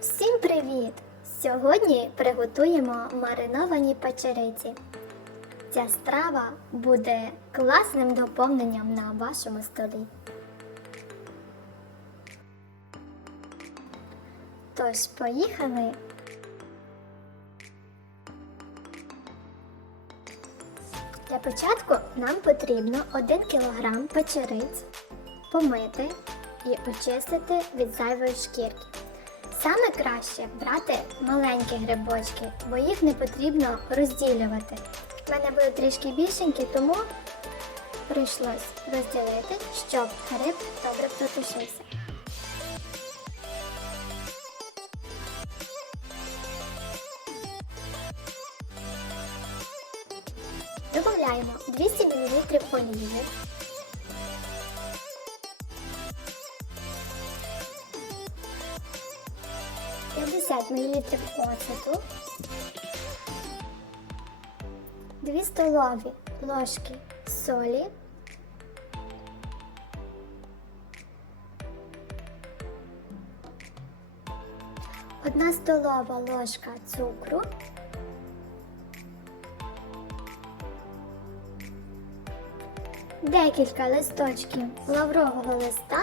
Всім привіт! Сьогодні приготуємо мариновані печериці. Ця страва буде класним доповненням на вашому столі. Тож, поїхали. Для початку нам потрібно 1 кг печериць помити і очистити від зайвої шкірки. Саме краще брати маленькі грибочки, бо їх не потрібно розділювати. У мене були трішки більшенькі, тому прийшлось розділити, щоб гриб добре протушився. Додаємо 200 мл олії, П'ятдесят мл оцету, 2 столові ложки солі, одна столова ложка цукру, декілька листочків лаврового листа,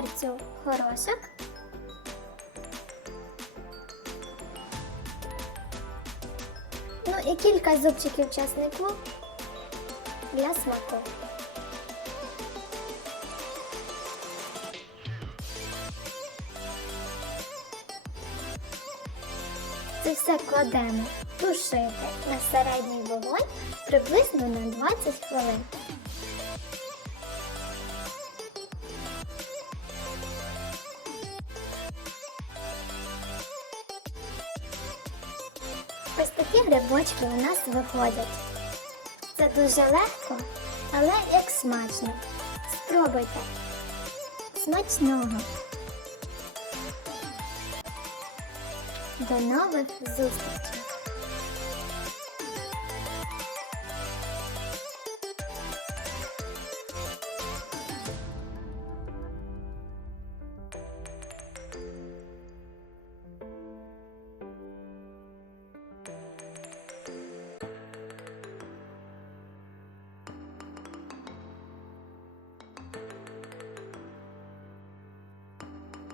перцю горошок, ну і кілька зубчиків часнику для смаку. Це все кладемо тушити на середній вогонь приблизно на 20 хвилин. Ось такі грибочки у нас виходять. Це дуже легко, але як смачно. Спробуйте. Смачного! До нових зустрічей!